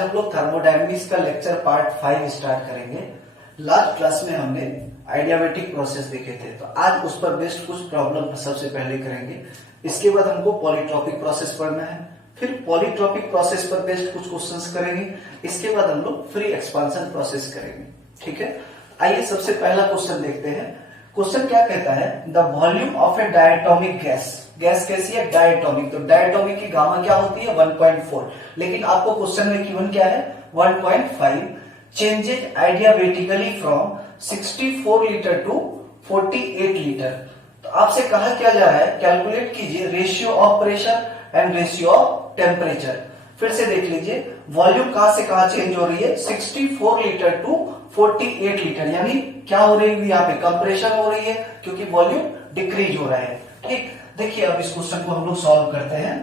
आज हम लोग थर्मोडायनेमिक्स का लेक्चर पार्ट 5 स्टार्ट करेंगे। लास्ट क्लास में हमने आइडियाबैटिक प्रोसेस देखे थे, तो आज उस पर बेस्ड कुछ प्रॉब्लम सबसे पहले करेंगे। इसके बाद हमको पॉलीट्रॉपिक प्रोसेस पढ़ना है, फिर पॉलीट्रॉपिक प्रोसेस पर बेस्ड कुछ क्वेश्चंस करेंगे। इसके बाद हम लोग फ्री एक्सपांशन प्रोसेस करेंगे। ठीक है, आइए सबसे पहला क्वेश्चन देखते हैं। क्वेश्चन क्या कहता है, the volume of A diatomic gas. Gas कैसी है? डायटोमिक। तो डायटोमिक की गामा क्या होती है? 1.4। लेकिन आपको क्वेश्चन में गिवन क्या है? 1.5। Changes adiabatically from 64 litre to 48 litre. तो आपसे कहा क्या जा रहा है, कैलकुलेट कीजिए ratio of pressure and ratio of temperature. फिर से देख लीजिए, वॉल्यूम कहां से कहां चेंज हो रही है? 64 लीटर टू 48 लीटर, यानी क्या हो रही है यहाँ पे? कंप्रेशन हो रही है, क्योंकि वॉल्यूम डिक्रीज हो रहा है। ठीक, देखिए अब इस क्वेश्चन को हम लोग सॉल्व करते हैं।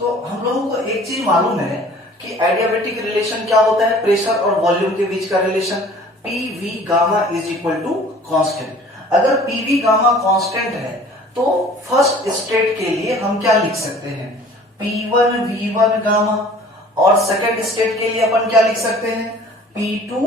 तो हम लोगों को एक चीज मालूम है कि आइडियाबैटिक रिलेशन क्या होता है? प्रेशर और वॉल्यूम के बीच का relation P V gamma is equal to constant. अगर पीवी गामा कांस्टेंट है तो फर्स्ट स्टेट के लिए हम क्या लिख सकते हैं? P1 V1 gamma. और सेकेंड स्टेट के लिए अपन क्या लिख सकते हैं? P2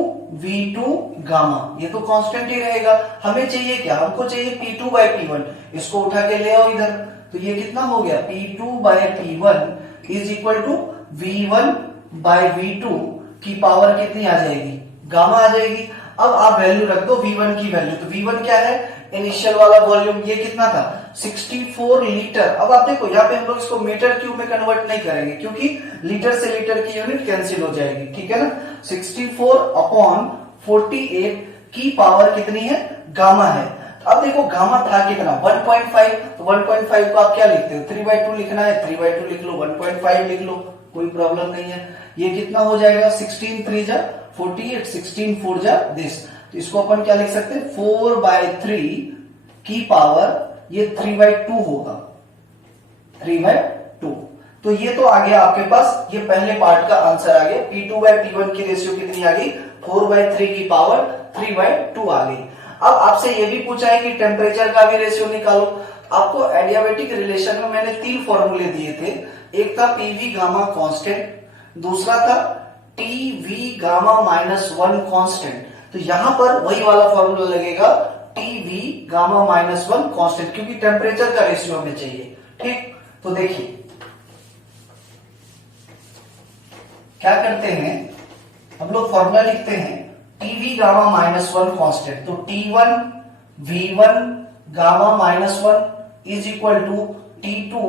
V2 gamma. ये तो कांस्टेंट ही रहेगा। हमें चाहिए क्या? हमको चाहिए P2 बाय P1। इसको उठा के ले आओ इधर, तो ये कितना हो गया? P2 by P1 is equal to V1 by V2 की पावर कितनी आ जाएगी? गामा आ जाएगी। अब आप वैल्यू रख दो V1 की वैल्यू। तो V1 क्या है? इनिशियल वाला वॉल्यूम, ये कितना था? 64 लीटर। अब आप देखो यहाँ पे हम लोग इसको मीटर क्यूब में कन्वर्ट नहीं करेंगे, क्योंकि लीटर से लीटर की यूनिट कैंसिल हो जाएगी। ठीक है ना? 64 अपॉन 48 की पावर कितनी है? गामा है। अब देखो गामा था कितना? 1.5। तो 1.5 को आप क्या लिखते हो? 3/2 लिखना है, 3/2 लिख लो, 1.5 लिख लो, कोई प्रॉब्लम नहीं है। ये कितना हो जाएगा? 16 3 जा 48, 16 4 जा दिस। तो इसको अपन क्या लिख सकते हैं? 4/3 की पावर ये 3/2 होगा, 3/2। तो ये तो आ गया आपके पास, ये पहले पार्ट का आंसर आ गया। P2 बाय P1 की रेशियो कितनी आ गई? 4/3 की पावर 3/2 आ गई। अब आपसे ये भी पूछा है कि टेम्परेचर का भी रेशियो निकालो। आपको एडियाबैटिक रिलेशन में मैंने 3 फॉर्मूले दिए थे। एक था पीवी गामा कांस्टेंट, दूसरा था टीवी गामा -1 कांस्टेंट। तो यहां पर वही वाला फॉर्मूला लगेगा, टीवी गामा -1 कांस्टेंट, क्योंकि टेम्परेचर का रेशियो हमें चाहिए। ठीक, तो देखिए क्या करते हैं हम लोग, फॉर्मूला लिखते हैं टीवी गामा -1 कांस्टेंट। तो T1 V1 gamma -1 is equal to T2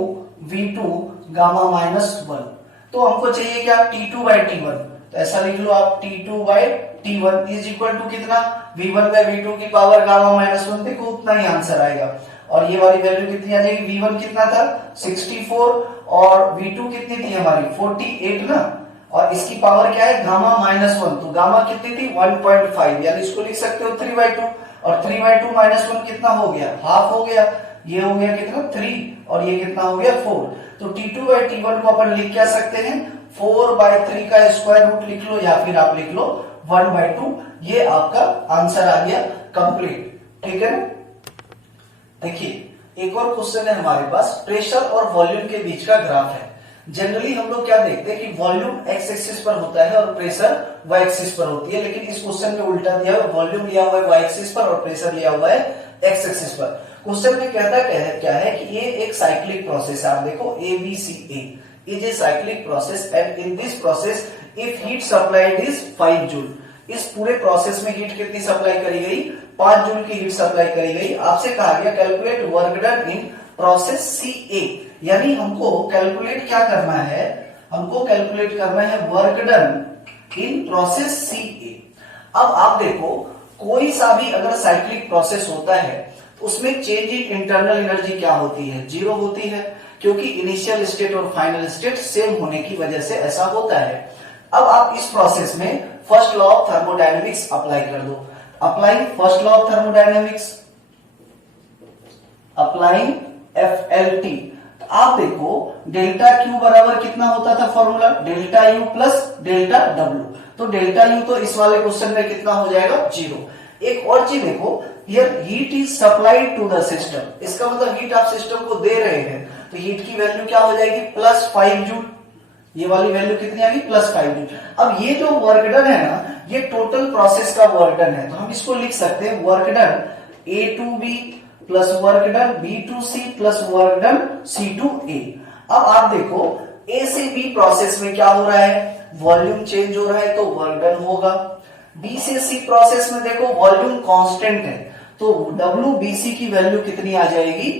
V2 gamma -1। तो हमको चाहिए क्या? T2 bye T1। तो ऐसा लिख लो आप, T2 bye T1 is equal to कितना? V1 बाय V2 की पावर गामा -1। देखो उतना ही आंसर आएगा। और ये वाली वैल्यू कितनी आ जाएगी? V1 कितना था? 64 और V2 कितनी थी हमारी? 48 ना। और इसकी पावर क्या है? गामा -1। तो गामा कितनी थी? 1.5, यानी इसको लिख सकते हो 3/2। और 3/2 -1 कितना हो गया? हाफ हो गया। ये हो गया कितना? 3, और ये कितना हो गया? 4। तो T2 बाय T1 को अपन लिख क्या सकते हैं? 4/3 का स्क्वायर रूट लिख लो, या फिर आप लिख लो 1/2। ये आपका आंसर आ गया कंप्लीट। ठीक है ना? देखिए एक और क्वेश्चन है हमारे पास, प्रेशर और वॉल्यूम के बीच का ग्राफ है। जनरली हम लोग क्या देखते हैं कि वॉल्यूम एक्स एक्सिस पर होता है और प्रेशर वाई एक्सिस पर होती है, लेकिन इस क्वेश्चन में उल्टा दिया हुआ, वॉल्यूम लिया हुआ है वाई एक्सिस पर और प्रेशर लिया हुआ है एक्स एक्सिस पर। क्वेश्चन में कहता क्या है कि ये एक साइक्लिक प्रोसेस है। आप देखो ABCA is a cyclic process and in this process if heat supplied is 5 joule. इस पूरे प्रोसेस में हीट कितनी सप्लाई करी गई? 5 जूल की हीट सप्लाई करी गई। आपसे कहा गया calculate work done in process CA, यानी हमको कैलकुलेट क्या करना है? हमको कैलकुलेट करना है work done in process CA। अब आप देखो, कोई सा भी अगर साइक्लिक प्रोसेस होता है तो उसमें चेंज इन इंटरनल एनर्जी क्या होती है? 0 होती है, क्योंकि इनिशियल स्टेट और फाइनल स्टेट सेम होने की वजह से ऐसा होता है। अब आप इस प्रोसेस में first law of thermodynamics apply कर दो। Applying first law of thermodynamics, applying FLT। तो आप देखो डेल्टा Q बराबर कितना होता था formula? Delta U plus delta W। तो डेल्टा U तो इस वाले क्वेश्चन में कितना हो जाएगा? 0। एक और चीज देखो, here heat is supplied to the system. इसका मतलब हीट आप सिस्टम को दे रहे हैं, तो हीट की वैल्यू क्या हो जाएगी? +5 जूल। ये वाली वैल्यू कितनी आ गई +5 जूल। अब ये जो वर्क डन है ना, ये टोटल प्रोसेस का वर्क डन है, तो हम इसको लिख सकते हैं work done A to B plus work done B to C plus work done C to A। अब आप देखो A से B प्रोसेस में क्या हो रहा है, वॉल्यूम चेंज हो रहा है तो वर्क डन होगा। B से C प्रोसेस में देखो वॉल्यूम कांस्टेंट है, तो WBC की वैल्यू कितनी आ जाएगी,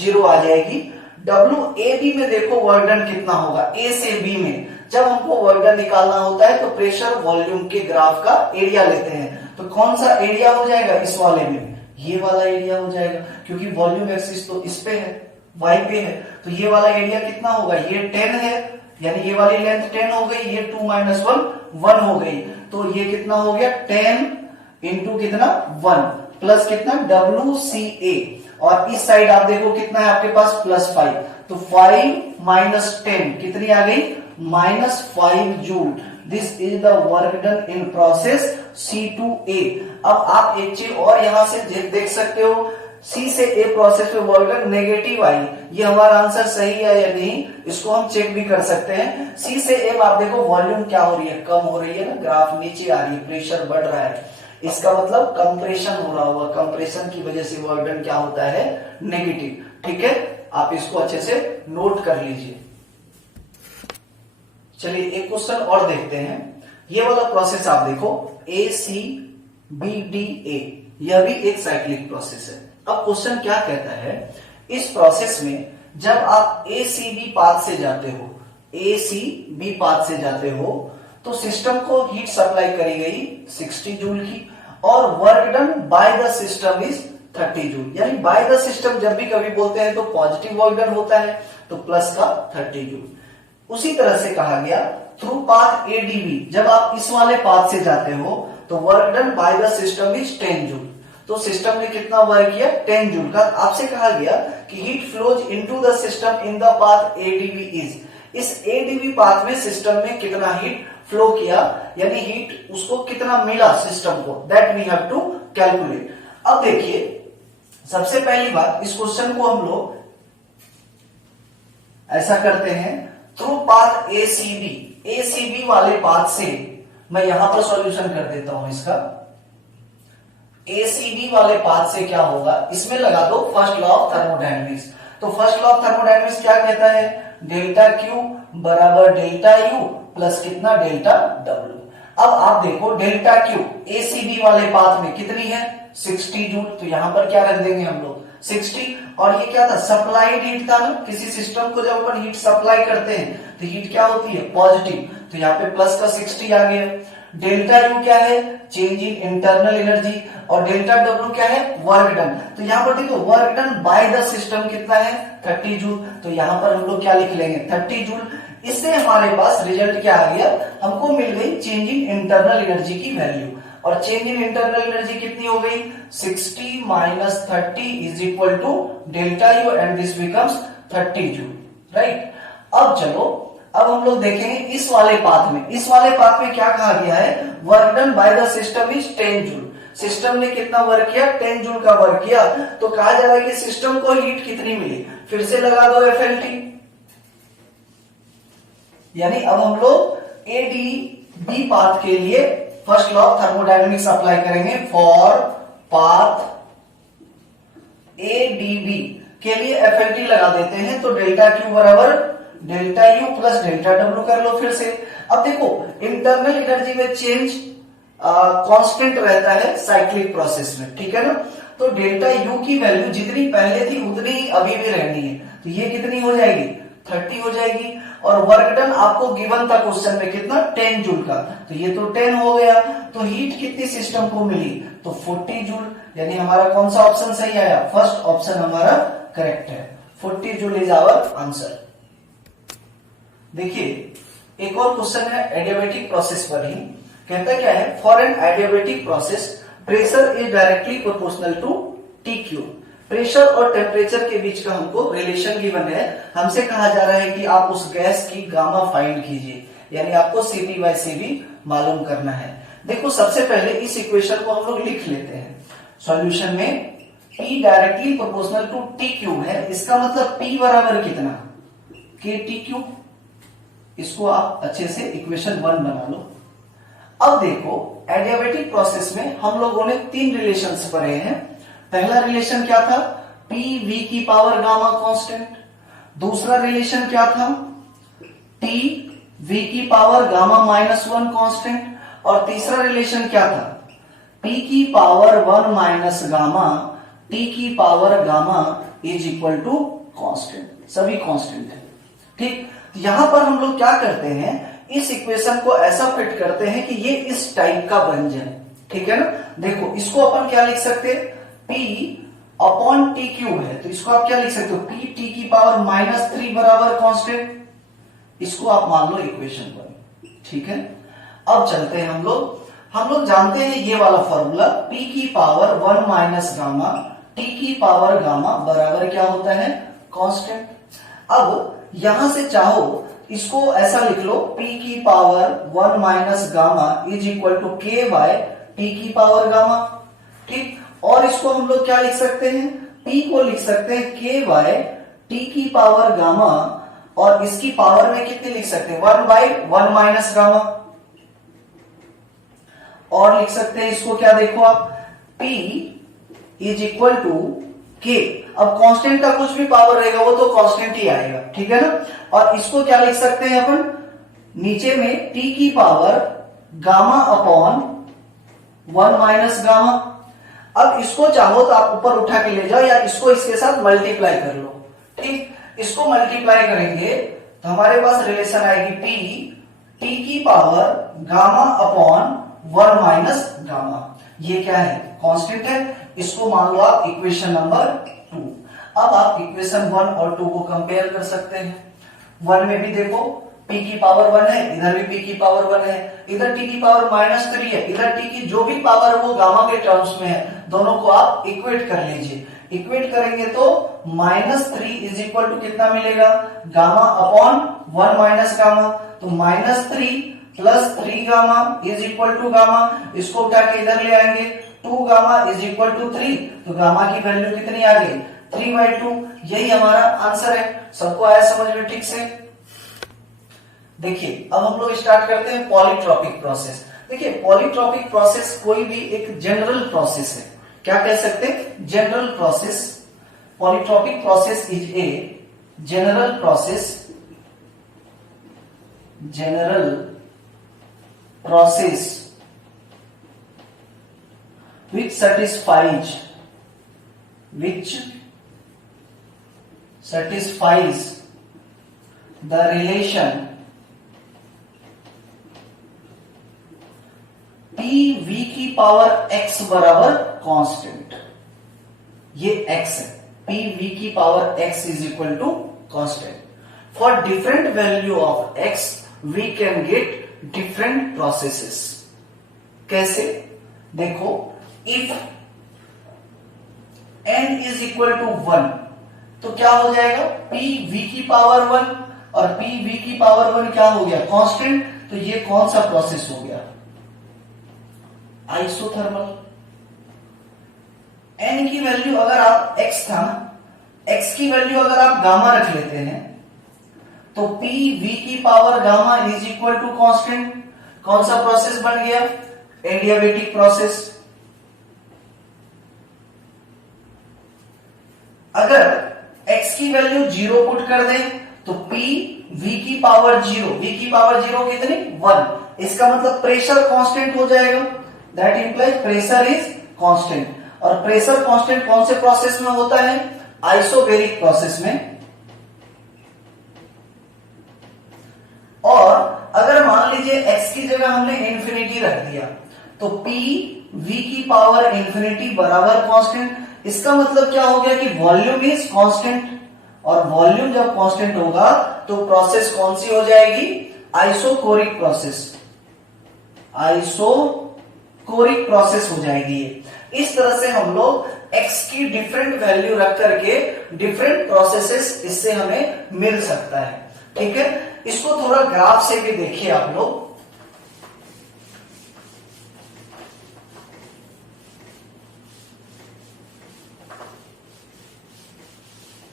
0 आ जाएगी। WAB में देखो वर्क डन कितना होगा, A से B में जब हमको वर्क डन निकालना होता है तो प्रेशर वॉल्यूम के ग्राफ का एरिया लेते हैं, तो कौन सा एरिया हो जाएगा इस वाले में, ये वाला एरिया हो जाएगा, क्योंकि वॉल्यूम एक्सिस तो इस पे है, y पे है, तो ये वाला एरिया कितना होगा, ये 10 है, यानी ये वाली लेंथ 10 हो गई, ये 2 - 1 हो गई, तो ये कितना हो गया 10 इंटू कितना 1 प्लस कितना WCA, और इस साइड आप देखो कितना है आपके पास +5, तो 5 - 10 कितनी आ गई -5 joule. This is the work done in process C to A। अब आप एक चीज और यहां से देख सकते हो, C से A प्रोसेस में वर्क डन नेगेटिव आई, ये हमारा आंसर सही है या नहीं, इसको हम चेक भी कर सकते हैं। C से A आप देखो वॉल्यूम क्या हो रही है, कम हो रही है ना, ग्राफ नीचे आ रही है, प्रेशर बढ़ रहा है, इसका मतलब कंप्रेशन हो रहा होगा, कंप्रेशन की वजह से वर्क डन क्या होता है, नेगेटिव। ठीक है, आप इसको अच्छे से नोट कर लीजिए। चलिए एक क्वेश्चन और देखते हैं। ये वाला प्रोसेस आप देखो ACBDA, यह भी एक साइक्लिक प्रोसेस है। अब क्वेश्चन क्या कहता है, इस प्रोसेस में जब आप ACB पाथ से जाते हो, ACB पाथ से जाते हो, तो सिस्टम को हीट सप्लाई करी गई 60 जूल की, और work done by the system is 30 joule. यानी बाय द सिस्टम जब भी कभी बोलते हैं तो पॉजिटिव वर्क डन होता है, तो प्लस का 30 जूल। उसी तरह से कहा गया थ्रू पाथ ADB, जब आप इस वाले पाथ से जाते हो तो work done by the system is 10 joule. तो सिस्टम ने कितना वर्क किया, 10 जूल का। आपसे कहा गया कि heat flows into the system in the path ADB is, इस ADB पाथ में सिस्टम में कितना हीट फ्लो किया, यानी हीट उसको कितना मिला सिस्टम को, that we have to calculate. अब देखिए सबसे पहली बात, इस क्वेश्चन को हम लोग ऐसा करते हैं, थ्रू पाथ ACB वाले पाथ से, मैं यहां पर सॉल्यूशन कर देता हूं इसका। ACB वाले पाथ से क्या होगा, इसमें लगा दो फर्स्ट लॉ ऑफ थर्मोडायनेमिक्स। तो फर्स्ट लॉ ऑफ थर्मोडायनेमिक्स क्या कहता है, डेल्टा Q बराबर डेल्टा U प्लस कितना डेल्टा W। अब आप देखो डेल्टा Q ACB वाले पाथ में कितनी है, 60 जूल, तो यहां पर क्या रख देंगे हम लोग 60, और ये क्या था, सप्लाइड हीट था ना, किसी सिस्टम को जब अपन हीट सप्लाई करते हैं तो हीट क्या होती है, पॉजिटिव, तो यहाँ पे प्लस का 60 आ गया। डेल्टा U क्या है, चेंज इन इंटरनल एनर्जी, और डेल्टा W क्या है, वर्क डन। तो यहाँ पर देखो work done by the system कितना है, 30 जूल, तो यहाँ पर हम लोग क्या लिख लेंगे 30 जूल। इससे हमारे पास रिजल्ट क्या आ गया, हमको मिल गई चेंज इन इंटरनल एनर्जी की वैल्यू, और चेंज इन इंटरनल एनर्जी कितनी हो गई, 60 - 30 is equal to delta U, and this becomes 30 joule, right. अब चलो, अब हम लोग देखेंगे इस वाले पाथ में, इस वाले पाथ में क्या कहा गया है, work done by the system is 10 joule. System ने कितना वर्क किया, 10 जूल का वर्क किया, तो कहा जा रहा है कि सिस्टम को हीट कितनी मिली, फिर से लगा दो FLT, यानी अब हम लोग ADB पाथ के लिए first law of thermodynamics apply करेंगे। फॉर पाथ ADB के लिए FLT लगा देते हैं, तो डेल्टा Q बराबर delta U plus delta W कर लो फिर से। अब देखो इंटरनल एनर्जी में चेंज कांस्टेंट रहता है साइक्लिक प्रोसेस में, ठीक है ना, तो डेल्टा U की वैल्यू जितनी पहले थी उतनी ही अभी भी रहनी है, तो ये कितनी हो जाएगी 30 हो जाएगी। और वर्क डन आपको गिवन था क्वेश्चन में कितना, 10 जूल का, तो ये तो 10 हो गया, तो हीट कितनी सिस्टम को मिली, तो 40 जूल, यानी हमारा कौन सा ऑप्शन सही आया, फर्स्ट ऑप्शन हमारा करेक्ट है, 40 जूल इज आवर आंसर। देखिए एक और क्वेश्चन है एडियाबेटिक प्रोसेस पर ही, कहता क्या है, for an adiabatic process pressure is directly proportional to TQ। Pressure और टेम्परेचर के बीच का हमको रिलेशन गिवन है, हमसे कहा जा रहा है कि आप उस गैस की गामा फाइंड कीजिए, यानी आपको CP/CV मालूम करना है। देखो सबसे पहले इस इक्वेशन को हम लोग लिख लेते हैं सॉल्यूशन में, P directly proportional to TQ है, इसका मतलब P बराबर कितना, KTQ, इसको आप अच्छे से इक्वेशन 1 बना लो। अब देखो एडियाबेटिक प्रोसेस में हम लोगों ने 3 रिलेशंस पढ़े हैं। पहला रिलेशन क्या था, पी वी की पावर गामा कांस्टेंट। दूसरा रिलेशन क्या था, टी वी की पावर गामा -1 कांस्टेंट। और तीसरा रिलेशन क्या था, पी की पावर 1 माइनस गामा टी की power gamma is equal to constant. सभी कांस्टेंट है, ठीक। यहां पर हम लोग क्या करते हैं, इस इक्वेशन को ऐसा फिट करते हैं कि ये इस टाइप का बन जाए, ठीक है ना। देखो इसको अपन क्या लिख सकते हैं, P अपॉन टी क्यूब है, तो इसको आप क्या लिख सकते हो, P टी की पावर -3 बराबर कांस्टेंट। इसको आप मान लो इक्वेशन 1, ठीक है। अब चलते हैं हम लोग जानते हैं ये वाला फॉर्मूला, P की पावर 1 माइनस गामा टी की पावर गामा बराबर क्या होता है, कांस्टेंट। अब यहां से चाहो इसको ऐसा लिख लो, P की power 1 minus gamma is equal to K by T की पावर गामा, ठीक। और इसको हम लोग क्या लिख सकते हैं, P को लिख सकते हैं के बाय टी की पावर गामा, और इसकी पावर में कितनी लिख सकते हैं, 1 बाय 1 माइनस गामा। और लिख सकते हैं इसको क्या, देखो आप P इज इक्वल टू के। अब कांस्टेंट का कुछ भी पावर रहेगा वो तो कांस्टेंट ही आएगा, ठीक है ना। और इसको क्या लिख सकते हैं अपन, नीचे में टी की power gamma upon 1 minus gamma. अब इसको चाहो तो आप ऊपर उठा के ले जाओ, या इसको इसके साथ मल्टीप्लाई कर लो, ठीक। इसको मल्टीप्लाई करेंगे तो हमारे पास रिलेशन आएगी टी की power gamma upon 1 minus gamma. ये क्या है, कांस्टेंट है। इसको मान लो आप इक्वेशन नंबर 2। अब आप इक्वेशन 1 और 2 को कंपेयर कर सकते हैं। 1 में भी देखो p की पावर 1 है, इधर भी p की पावर 1 है, इधर t की पावर -3 है, इधर t की जो भी पावर है वो गामा के टर्म्स में है। दोनों को आप इक्वेट कर लीजिए। इक्वेट करेंगे तो -3 इज इक्वल टू कितना मिलेगा, गामा अपॉन 1 माइनस गामा। तो -3 plus 3 gamma is equal to gamma. इसको उठा के इधर ले आएंगे, 2 गामा इज इक्वल टू 3। तो गामा की वैल्यू कितनी आ गई, 3/2। यही हमारा आंसर है। सबको आया समझ में ठीक से। देखिए अब हम लोग स्टार्ट करते हैं पॉलीट्रॉपिक प्रोसेस। देखिए पॉलीट्रॉपिक प्रोसेस कोई भी एक जनरल प्रोसेस है, क्या कह सकते हैं, general process. Polytropic process is a general process, general process which satisfies the relation p v की पावर x बराबर कांस्टेंट। ये x है, p v की power x is equal to constant. For different value of x we can get different processes. कैसे, देखो if n is equal to 1 तो क्या हो जाएगा, p v की पावर 1 और p v की पावर 1 क्या हो गया, कांस्टेंट। तो ये कौन सा प्रोसेस हो गया, आइसोथर्मल। n की वैल्यू अगर आप x था, x की वैल्यू अगर आप गामा रख लेते हैं तो p v की power gamma is equal to constant. कौन सा प्रोसेस बन गया, एडियाबेटिक प्रोसेस। अगर x की वैल्यू 0 पुट कर दें तो p v की पावर 0, v की पावर 0 कितनी, 1। इसका मतलब प्रेशर कांस्टेंट हो जाएगा। That implies pressure is constant. और प्रेशर कांस्टेंट कौन से प्रोसेस में होता है, आइसोबैरिक प्रोसेस में। और अगर मान लीजिए x की जगह हमने इंफिनिटी रख दिया तो p v की पावर इंफिनिटी बराबर कांस्टेंट। इसका मतलब क्या हो गया कि वॉल्यूम इज कांस्टेंट, और वॉल्यूम जब कांस्टेंट होगा तो प्रोसेस कौन सी हो जाएगी, आइसोकोरिक प्रोसेस। आइसोकोरिक प्रोसेस हो जाएगी। इस तरह से हम लोग x की डिफरेंट वैल्यू रख करके डिफरेंट प्रोसेसेस इससे हमें मिल सकता है, ठीक है। इसको थोड़ा ग्राफ से भी देखिए आप लोग।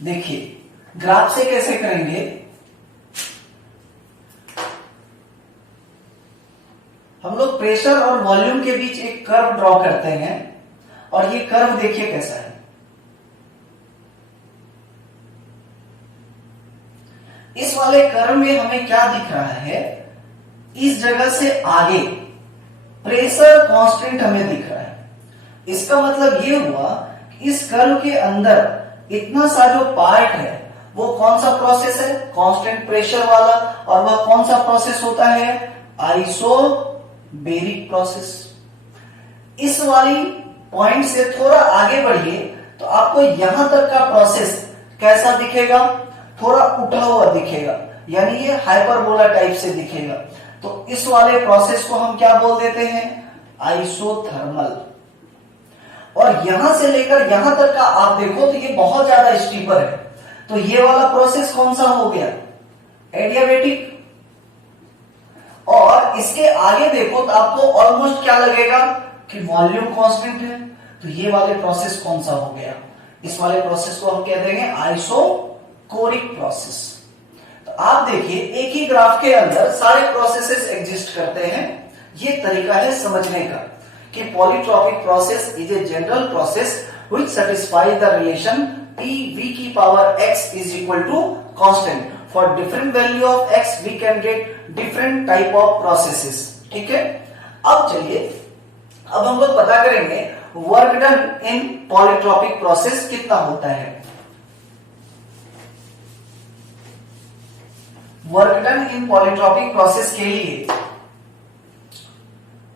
देखिए ग्राफ से कैसे करेंगे, हम लोग प्रेशर और वॉल्यूम के बीच एक कर्व ड्रॉ करते हैं और ये कर्व देखिए कैसा है। इस वाले कर्व में हमें क्या दिख रहा है, इस जगह से आगे प्रेशर कांस्टेंट हमें दिख रहा है। इसका मतलब ये हुआ कि इस कर्व के अंदर इतना सा जो पार्ट है वो कौन सा प्रोसेस है, कांस्टेंट प्रेशर वाला, और वह कौन सा प्रोसेस होता है, आइसोबेरिक प्रोसेस। इस वाली पॉइंट से थोड़ा आगे बढ़िए तो आपको यहां तक का प्रोसेस कैसा दिखेगा, थोड़ा उठा हुआ दिखेगा, यानी ये हाइपरबोला टाइप से दिखेगा। तो इस वाले प्रोसेस को हम क्या बोल देते हैं, आइसोथर्मल। और यहां से लेकर यहां तक का आप देखो तो ये बहुत ज्यादा स्टीपर है, तो ये वाला प्रोसेस कौन सा हो गया, एडियाबेटिक। और इसके आगे देखो तो आपको ऑलमोस्ट क्या लगेगा कि वॉल्यूम कांस्टेंट है, तो ये वाले प्रोसेस कौन सा हो गया, इस वाले प्रोसेस को हम कह देंगे आइसोकोरिक प्रोसेस। तो आप देखिए एक ही ग्राफ के अंदर सारे प्रोसेसेस एग्जिस्ट करते हैं। ये तरीका है समझने का कि polytropic process is a general process which satisfies the relation PV की power x is equal to constant. For different value of x we can get different type of processes. ठीक है, अब चलिए अब हम लोग पता करेंगे work done in polytropic process कितना होता है। Work done in polytropic process के लिए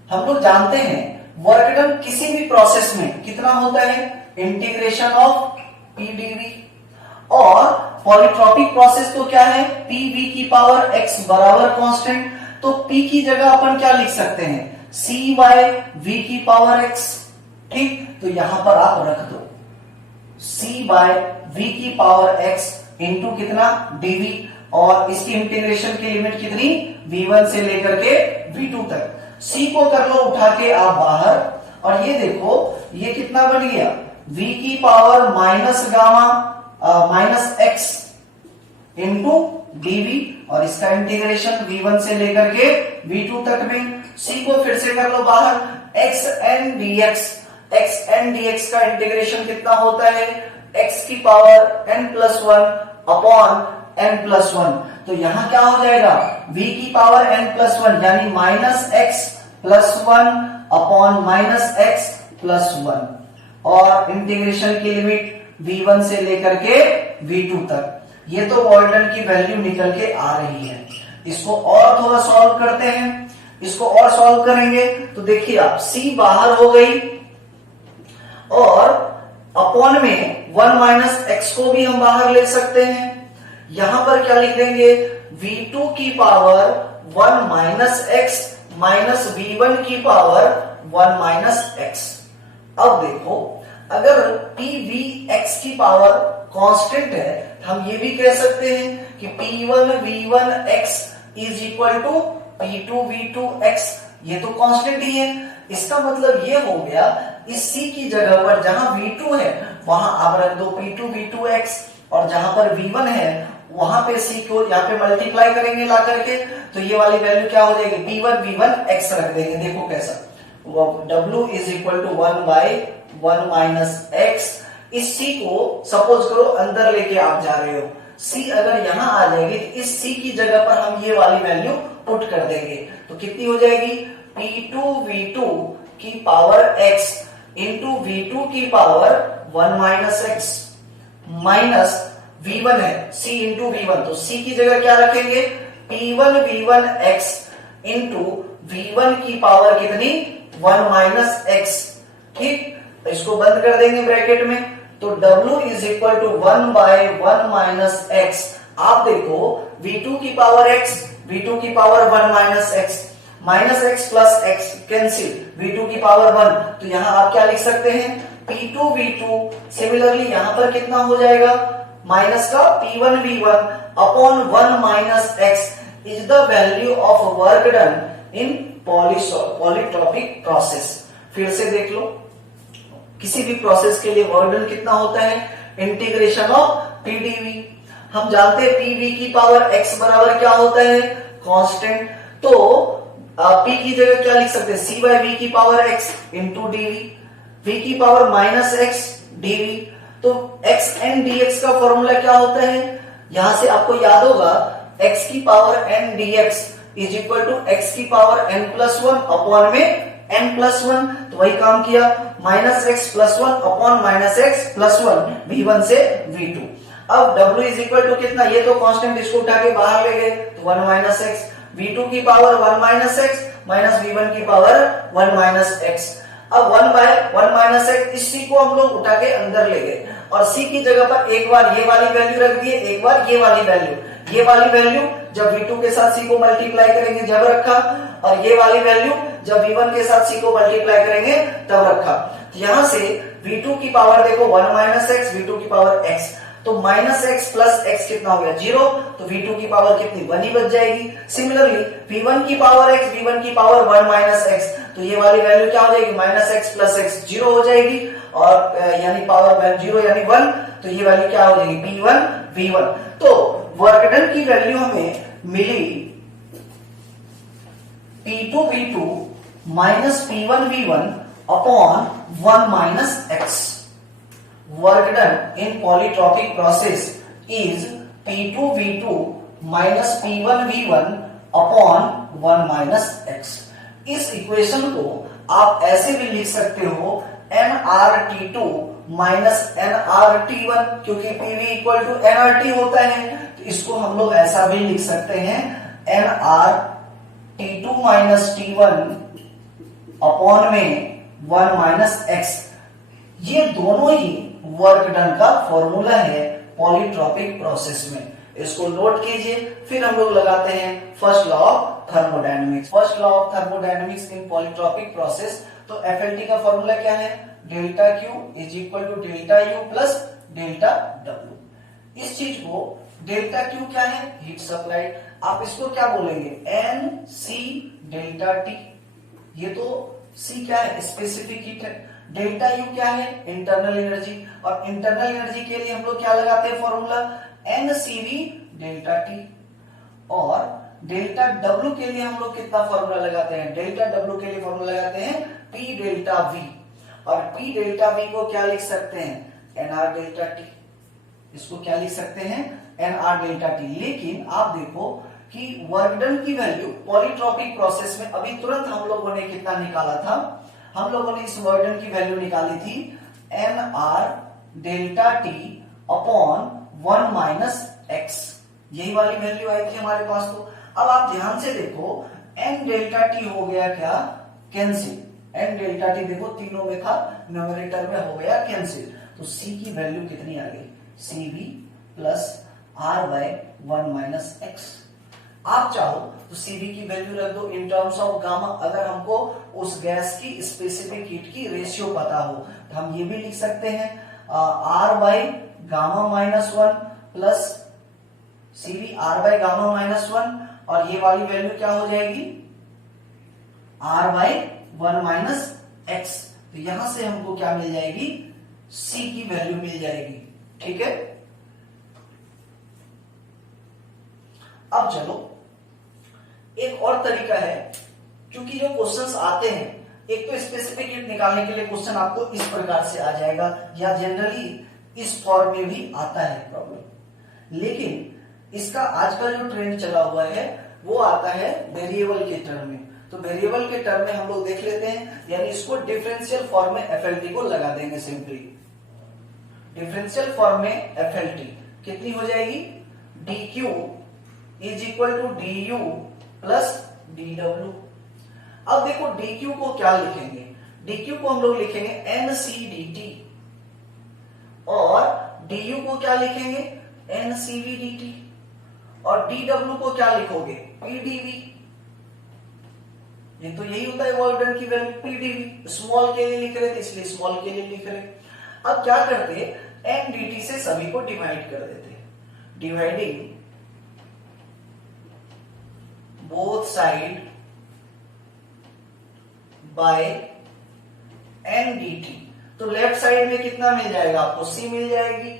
हम लोग जानते हैं वर्क डन किसी भी प्रोसेस में कितना होता है, इंटीग्रेशन ऑफ PdV। और पॉलीट्रॉपिक प्रोसेस तो क्या है, PV की पावर x बराबर कांस्टेंट, तो P की जगह अपन क्या लिख सकते हैं, C बाय V की पावर x। ठीक, तो यहां पर आप रख दो C बाय V की पावर x इंटू कितना dV, और इसकी इंटीग्रेशन की लिमिट कितनी, V1 से लेकर के V2 तक। C को कर लो उठा के आप बाहर, और ये देखो ये कितना बन गया, V की power minus gamma minus x into dV, और इसका इंटीग्रेशन V1 से लेकर के V2 तक में। C को फिर से कर लो बाहर, x n dx का इंटीग्रेशन कितना होता है, x की पावर n+1 अपॉन n+1। तो यहां क्या हो जाएगा, V की पावर n+1 यानी -x+1 अपॉन -x+1, और इंटीग्रेशन की लिमिट V1 से लेकर के V2 तक। ये तो वर्क डन की वैल्यू निकल के आ रही है। इसको और थोड़ा सॉल्व करते हैं, इसको और सॉल्व करेंगे तो देखिए आप C बाहर हो गई, और अपॉन में 1 - x को भी हम बाहर ले सकते हैं। यहां पर क्या लिख देंगे, V2 की पावर 1 - x माइनस V1 की पावर 1 - x। अब देखो अगर PVx की पावर कांस्टेंट है, हम ये भी कह सकते हैं कि P1 V1x is equal to P2 V2x, ये तो कांस्टेंट ही है। इसका मतलब ये हो गया इस C की जगह पर जहां V2 है वहां आप रख दो P2 V2x, और जहां पर V1 है वहां पे C को यहाँ पे मल्टीप्लाई करेंगे ला करके, तो ये वाली वैल्यू क्या हो जाएगी, P1 V1x रख देंगे। देखो कैसा, W is equal to 1/1 - x। इस C को सपोज करो अंदर लेके आप जा रहे हो, C अगर यहां आ जाएगी तो इस C की जगह पर हम ये वाली वैल्यू पुट कर देंगे, तो कितनी हो जाएगी, P2 V2 की पावर x इंटू V2 की पावर 1 - x माइनस V1 है C इंटू V1, तो C की जगह क्या रखेंगे, P1 V1x इंटू V1 की पावर कितनी, 1 - x। ठीक, इसको बंद कर देंगे ब्रैकेट में, तो W is equal to 1/1 - x। आप देखो V2 की पावर x, V2 की power 1 - x, minus x plus x cancel, V2 की पावर 1, तो यहां आप क्या लिख सकते हैं, P2 V2। सिमिलरली यहां पर कितना हो जाएगा, माइनस का P1 V1 upon 1 - x is the value of work done in polytropic process. फिर से देख लो, किसी भी प्रोसेस के लिए वर्क डन कितना होता है, इंटीग्रेशन ऑफ PdV। हम जानते हैं PV की पावर x बराबर क्या होता है, कांस्टेंट। तो P की जगह क्या लिख सकते हैं, C बाय V की power x into dv, V की पावर माइनस x dv। तो x n dx का फॉर्मूला क्या होता है, यहां से आपको याद होगा x की power n dx is equal to x की power n plus one upon में n प्लस वन। तो वही काम किया, minus x plus one upon minus x plus one, v1 से v2। अब w इज इक्वल टू कितना, ये तो कांस्टेंट, इसको उठा के बाहर ले गए तो 1 माइनस एक्स, v2 की power 1 minus x minus v1 की पावर 1 माइनस एक्स। अब 1 बाय 1 माइनस एक्स, इस c को हम लोग उठा के अंदर ले गए और c की जगह पर एक बार ये वाली वैल्यू रख दिए, एक बार ये वाली वैल्यू। ये वाली वैल्यू जब v2 के साथ c को मल्टीप्लाई करेंगे जब रखा, और ये वाली वैल्यू जब v1 के साथ c को मल्टीप्लाई करेंगे तब रखा। तो यहां से v2 की पावर देखो 1 माइनस एक्स, v2 की पावर x, तो माइनस एक्स प्लस एक्स कितना हो गया 0, तो v2 की पावर कितनी 1 ही बच जाएगी। सिमिलरली v1 की पावर x, v1 की पावर 1 माइनस एक्स, तो ये वाली वैल्यू क्या हो जाएगी, माइनस एक्स प्लस एक्स 0 हो जाएगी, और यानी पावर 0 यानी 1, तो ये वैल्यू क्या हो जाएगी p1 v1। तो वर्क डन की वैल्यू हमें मिली p2 v2 minus p1 v1 upon 1 minus x। Work done in polytropic process is p2 v2 minus p1 v1 upon 1 minus x। इस इक्वेशन को आप ऐसे भी लिख सकते हो nRT2 माइनस nRT1, क्योंकि PV इक्वल टू nRT होता है, तो इसको हम लोग ऐसा भी लिख सकते हैं nRT2 माइनस T1 अपॉन में 1 माइनस x। ये दोनों ही वर्क डन का फॉर्मूला है पॉलीट्रॉपिक प्रोसेस में, इसको नोट कीजिए। फिर हम लोग लगाते हैं first law of thermodynamics. First law of thermodynamics in polytropic process, तो FLT का फॉर्मूला क्या है, delta Q is equal to delta U plus delta W। इस चीज को डेल्टा Q क्या है, हीट सप्लाइड, आप इसको क्या बोलेंगे NC डेल्टा T। ये तो C क्या है, स्पेसिफिक हीट है। डेल्टा U क्या है, इंटरनल एनर्जी, और इंटरनल एनर्जी के लिए हम लोग क्या लगाते हैं फॉर्मूला NCV डेल्टा T। और डेल्टा W के लिए हम लोग कितना फॉर्मूला लगाते हैं, डेल्टा W के लिए फॉर्मूला लगाते हैं P डेल्टा V, और P डेल्टा V को क्या लिख सकते हैं NR डेल्टा T। इसको क्या लिख सकते हैं NR डेल्टा T। लेकिन आप देखो कि वर्क डन की वैल्यू पॉलीट्रॉपिक प्रोसेस में अभी तुरंत हम लोगों ने कितना निकाला था, हम लोगों ने इस वर्क डन की वैल्यू निकाली थी NR delta T upon 1 minus x, यही वाली वैल्यू आई थी हमारे पास। तो अब आप ध्यान से देखो n डेल्टा T हो गया क्या कैंसिल, n डेल्टा T देखो तीनों में था, न्यूमरेटर में हो गया कैंसिल, तो C की वैल्यू कितनी आ गई CV plus R by 1 minus x। आप चाहो तो CV की वैल्यू रख दो इन टर्म्स ऑफ गामा, अगर हमको उस गैस की स्पेसिफिक हीट की रेशियो पता हो तो हम ये भी लिख सकते हैं R by gamma minus 1 plus CV R by gamma minus 1, और ये वाली वैल्यू क्या हो जाएगी R बाय 1 माइनस x। तो यहां से हमको क्या मिल जाएगी, C की वैल्यू मिल जाएगी। ठीक है, अब चलो एक और तरीका है, क्योंकि जो क्वेश्चंस आते हैं, एक तो स्पेसिफिक हीट निकालने के लिए क्वेश्चन आपको इस प्रकार से आ जाएगा, या जनरली इस फॉर्म में भी आता है प्रॉब्लम, लेकिन इसका आजकल जो ट्रेंड चला हुआ है वो आता है वेरिएबल के टर्म में। तो वेरिएबल के टर्म में हम लोग देख लेते हैं, यानी इसको डिफरेंशियल फॉर्म में FLT को लगा देंगे सिंपली। डिफरेंशियल फॉर्म में FLT कितनी हो जाएगी, DQ is equal to DU plus DW। अब देखो DQ को क्या लिखेंगे, DQ को हम लोग लिखेंगे NCDT, और DU को क्या लिखेंगे NCVDT, और DW को क्या लिखोगे PDV। ये तो यही होता है वर्क डन की वैल्यू PDV, स्मॉल के लिए लिख रहे थे इसलिए स्मॉल के लिए लिख रहे। अब क्या करते, NDT से सभी को डिवाइड कर देते हैं, dividing both side by NDT। तो लेफ्ट साइड में कितना मिल जाएगा आपको, C मिल जाएगी,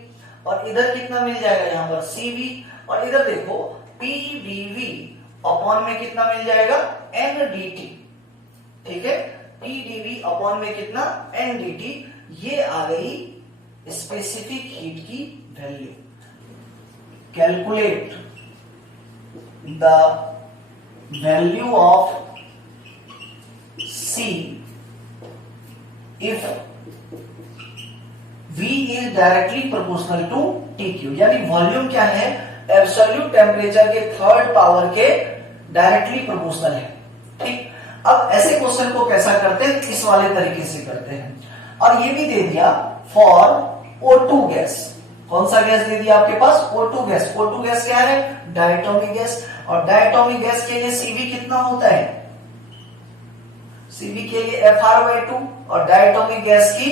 और इधर कितना मिल जाएगा यहां पर CV, और इधर देखो PBV अपॉन में कितना मिल जाएगा एन डी टी, ठीक है, पी डीवी अपॉन में कितना एन डी टी, ये आ गई स्पेसिफिक हीट की value. Calculate the value of C if V is directly proportional to TQ, यानी वॉल्यूम क्या है, एब्सोल्यूट टेम्परेचर के थर्ड पावर के डायरेक्टली प्रोपोर्शनल है। ठीक, अब ऐसे क्वेश्चन को कैसा करते हैं, इस वाले तरीके से करते हैं। और ये भी दे दिया फॉर O2 गैस, कौन सा गैस दे दिया आपके पास, O2 गैस। O2 गैस क्या है, डायटोमिक गैस, और डायटोमिक गैस के लिए CV कितना होता है, CV के लिए FR/2, और डायटोमिक गैस की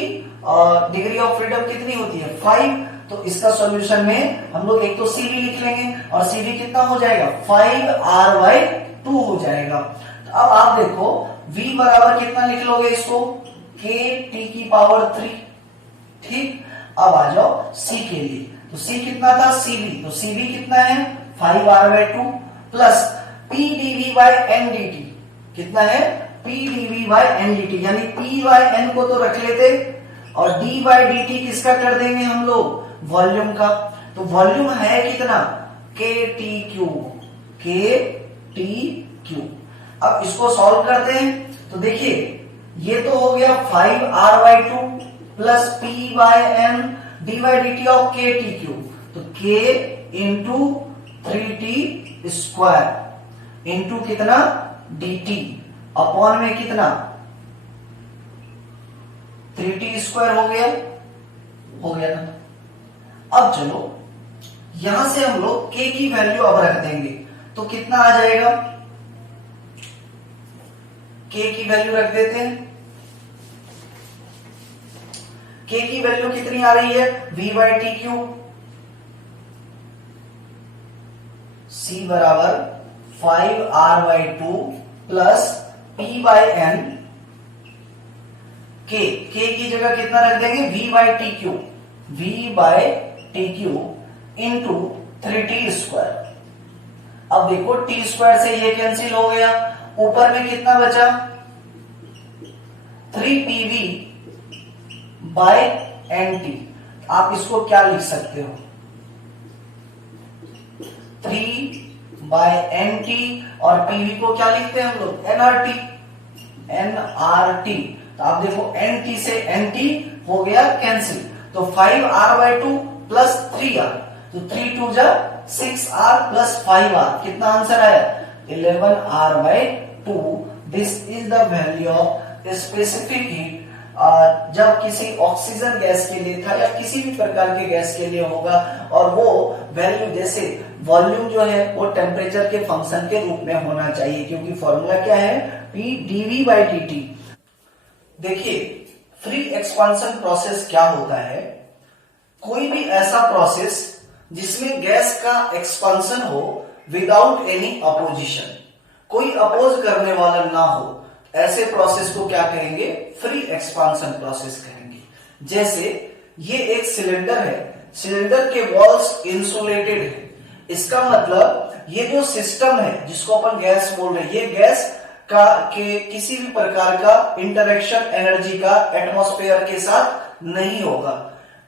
डिग्री ऑफ फ्रीडम कितनी होती है, 5। तो इसका सॉल्यूशन में हम लोग एक तो CV लिख लेंगे, और CV कितना हो जाएगा, 5R/2 हो जाएगा। तो अब आप देखो V बराबर कितना लिख लोगे इसको, KT की पावर 3। ठीक, अब आ जाओ C के लिए, तो C कितना था, CV, तो CV कितना है 5R/2 प्लस PdV/NDT कितना है, PdV/NDT, यानी P/N को तो रख लेते, और D/dt किसका कर देंगे हम लोग, वॉल्यूम का। तो वॉल्यूम है कितना, KTQ, KTQ। अब इसको सॉल्व करते हैं, तो देखिए ये तो हो गया 5R/2 plus P/N d/dt of KTQ, तो K into 3T square into कितना dt अपॉन में कितना 3T स्क्वायर हो गया ना। अब चलो यहां से हम लोग K की वैल्यू अब रख देंगे, तो कितना आ जाएगा, K की वैल्यू रख देते हैं। K की वैल्यू कितनी आ रही है, V/TQ, C बराबर 5R/2 प्लस P/N, K की जगह कितना रख देंगे, V/TQ इंटू 3T स्क्वायर। अब देखो T स्क्वायर से ये कैंसिल हो गया, ऊपर में कितना बचा 3PV/NT। आप इसको क्या लिख सकते हो, 3/NT, और PV को क्या लिखते हैं हम लोग, NRT। तो आप देखो NT से NT हो गया कैंसिल, तो 5R/2 प्लस 3R, तो 3 2 6R प्लस 5R, कितना आंसर आया 11R/2। This is the value of specific heat जब किसी ऑक्सीजन गैस के लिए था या किसी भी प्रकार के गैस के लिए होगा, और वो वैल्यू जैसे वॉल्यूम जो है वो टेम्परेचर के फंक्शन के रूप में होना चाहिए, क्योंकि फॉर्मूला क्या है, PdV/dt। देखिए फ्री एक्सपांशन प्रोसेस क्या होता है, कोई भी ऐसा प्रोसेस जिसमें गैस का एक्सपांशन हो विदाउट एनी अपोजिशन, कोई अपोज करने वाला ना हो, ऐसे प्रोसेस को क्या कहेंगे, फ्री एक्सपांशन प्रोसेस कहेंगे। जैसे ये एक सिलेंडर है, सिलेंडर के वॉल्स इंसुलेटेड है, इसका मतलब ये जो सिस्टम है जिसको अपन गैस बोल रहे हैं, ये गैस का के किसी भी प्रकार का इंटरेक्शन एनर्जी का एटमॉस्फेयर के साथ नहीं होगा।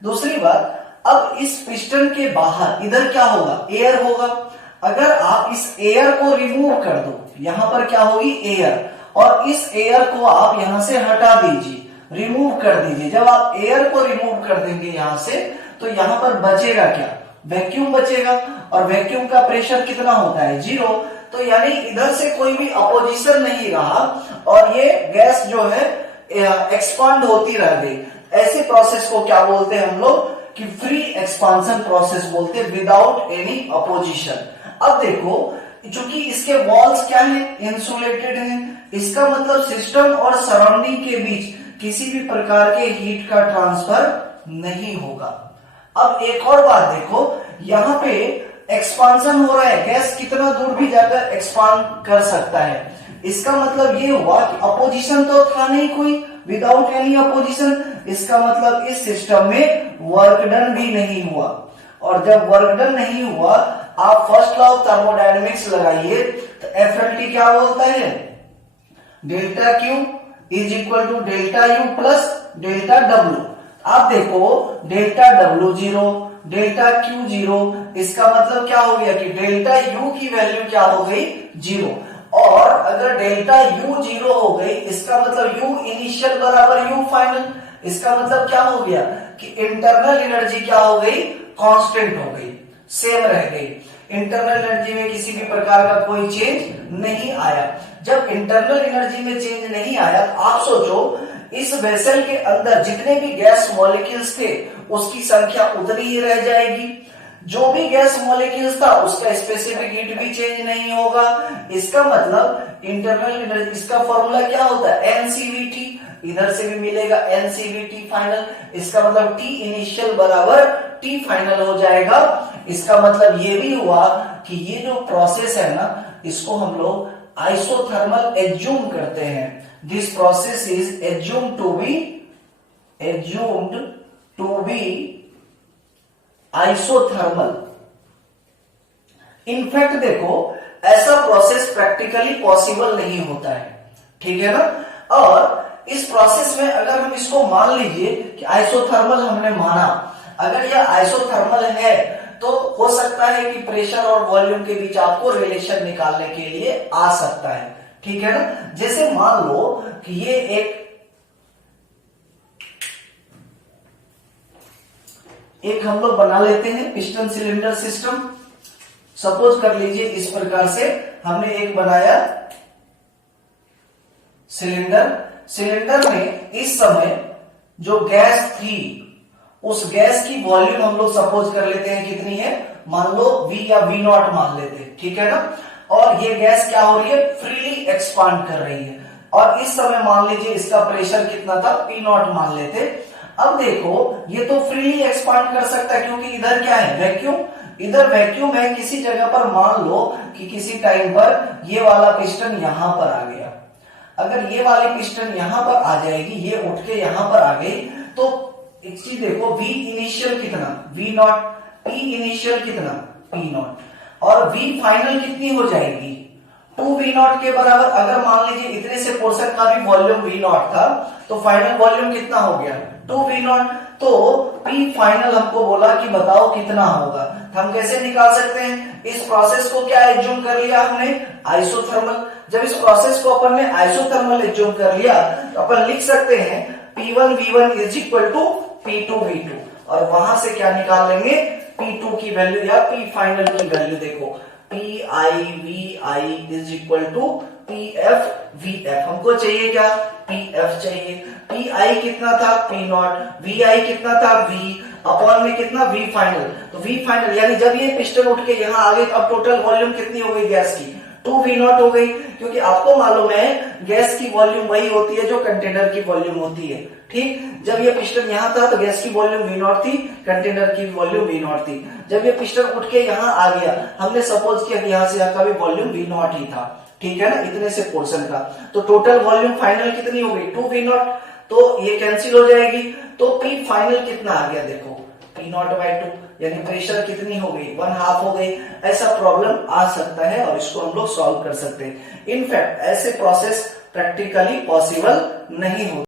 दूसरी बात, अब इस पिस्टन के बाहर इधर क्या होगा, एयर होगा। अगर आप इस एयर को रिमूव कर दो, यहां पर क्या होगी, एयर, और इस एयर को आप यहां से हटा दीजिए, रिमूव कर दीजिए। जब आप एयर को रिमूव कर देंगे यहां से, तो यहां पर बचेगा क्या, वैक्यूम बचेगा, और वैक्यूम का प्रेशर कितना होता है, 0। तो यानी इधर से कोई भी अपोजिशन नहीं रहा, और ये गैस जो है एक्सपांड होती रह गई। ऐसे प्रोसेस को क्या बोलते हैं हम लोग, कि फ्री एक्सपांशन प्रोसेस बोलते हैं, विदाउट एनी अपोजिशन। अब देखो चूंकि इसके वॉल्स क्या है, इंसुलेटेड हैं, इसका मतलब सिस्टम और सराउंडिंग के बीच किसी भी प्रकार के हीट का ट्रांसफर नहीं होगा। अब एक और बात देखो, यहाँ पे एक्सपांशन हो रहा है, गैस कितना दूर भी जाकर एक्सपांड कर सकता है। इसका मतलब ये हुआ कि अपोजिशन तो था नहीं कोई, विदाउट एनी अपोजिशन, इसका मतलब इस सिस्टम में वर्क डन भी नहीं हुआ। और जब वर्क डन नहीं हुआ, आप फर्स्ट लॉ ऑफ थर्मोडायनेमिक्स लगाइए, तो FLT क्या बोलता है, delta Q is equal to delta U plus delta W. आप देखो डेल्टा डब्ल्यू 0, डेल्टा क्यू 0, इसका मतलब क्या हो गया कि डेल्टा यू की वैल्यू क्या हो गई 0। और अगर डेल्टा यू 0 हो गई इसका मतलब यू इनिशियल बराबर यू फाइनल। इसका मतलब क्या हो गया कि इंटरनल एनर्जी क्या हो गई, कांस्टेंट हो गई, सेम रह गई। इंटरनल एनर्जी में किसी भी प्रकार का कोई चेंज नहीं आया। जब इंटरनल एनर्जी में चेंज नहीं आया तो आप सोचो इस वेसल के अंदर जितने भी गैस मॉलिक्यूल्स थे उसकी संख्या उतनी ही रह जाएगी। जो भी गैस मॉलिक्यूल्स था उसका स्पेसिफिक हीट भी चेंज नहीं होगा। इसका मतलब इंटरनल एनर्जी, इसका फॉर्मूला क्या होता है एनसीवीटी, इधर से भी मिलेगा एनसीवीटी फाइनल। इसका मतलब टी इनिशियल बराबर टी फाइनल हो जाएगा। इसका मतलब ये भी हुआ कि ये जो प्रोसेस है ना इसको हम लोग आइसोथर्मल एज्यूम करते हैं। This process is assumed to be isothermal. In fact देखो ऐसा प्रोसेस प्रैक्टिकली पॉसिबल नहीं होता है, ठीक है ना। और इस प्रोसेस में अगर हम इसको मान लीजिए कि आइसोथर्मल हमने माना, अगर यह आइसोथर्मल है तो हो सकता है कि प्रेशर और वॉल्यूम के बीच आपको रिलेशन निकालने के लिए आ सकता है, ठीक है ना। जैसे मान लो कि ये एक हम लोग बना लेते हैं पिस्टन सिलेंडर सिस्टम। सपोज कर लीजिए इस प्रकार से हमने एक बनाया सिलेंडर में इस समय जो गैस थी उस गैस की वॉल्यूम हम लोग सपोज कर लेते हैं कितनी है, मान लो V या V0 मान लेते हैं, ठीक है ना। और ये गैस क्या हो रही है, फ्रीली एक्सपांड कर रही है। और इस समय मान लीजिए इसका प्रेशर कितना था, P0 मान लेते। अब देखो ये तो फ्रीली एक्सपांड कर सकता है क्योंकि इधर क्या है, वैक्यूम। इधर वैक्यूम है, किसी जगह पर मान लो कि किसी टाइम पर ये वाला पिस्टन यहां पर आ गया। अगर ये वाली पिस्टन यहां पर आ जाएगी, ये उठ के यहां पर आ गई, तो एक चीज देखो V इनिशियल कितना V0, P इनिशियल कितना P0 और V फाइनल कितनी हो जाएगी 2V0 के बराबर। अगर मान लीजिए इतने से पोर्शन का भी वॉल्यूम V0 था तो फाइनल वॉल्यूम कितना हो गया 2V0। तो P फाइनल हमको बोला कि बताओ कितना होगा, तो हम कैसे निकाल सकते हैं। इस प्रोसेस को क्या एज्यूम कर लिया हमने, आइसोथर्मल। जब इस प्रोसेस को अपन ने आइसोथर्मल एज्यूम कर लिया तो अपन लिख सकते हैं P1V1 is equal to P2V2 और वहां से क्या निकाल लेंगे P2 की वैल्यू या P फाइनल की वैल्यू। देखो PIVI is equal to PFVF। हमको चाहिए क्या, PF चाहिए। PI कितना था P0, VI कितना था V अपॉन में कितना V फाइनल। तो V फाइनल यानी जब ये पिस्टन उठ के यहाँ आ गई तो अब टोटल वॉल्यूम कितनी हो गई गैस की 2V0 हो गई। क्योंकि आपको मालूम है गैस की वॉल्यूम वही होती है जो कंटेनर की वॉल्यूम होती है, ठीक। जब ये पिस्टन यहाँ था तो गैस की वॉल्यूम V0 थी, कंटेनर की वॉल्यूम V0 थी। जब ये पिस्टन उठ के यहाँ आ गया, हमने सपोज किया कि यहाँ से यहाँ का भी वॉल्यूम V0 ही था, ठीक है ना, इतने से पोर्शन का। तो टोटल वॉल्यूम फाइनल कितनी हो गई 2V0। तो ये कैंसिल हो जाएगी। तो P फाइनल कितना आ गया, देखो P0/2 यानी प्रेशर कितनी हो गई 1/2 हो गई। ऐसा प्रॉब्लम आ सकता है और इसको हम लोग सॉल्व कर सकते हैं। इनफैक्ट ऐसे प्रोसेस प्रैक्टिकली पॉसिबल नहीं होते।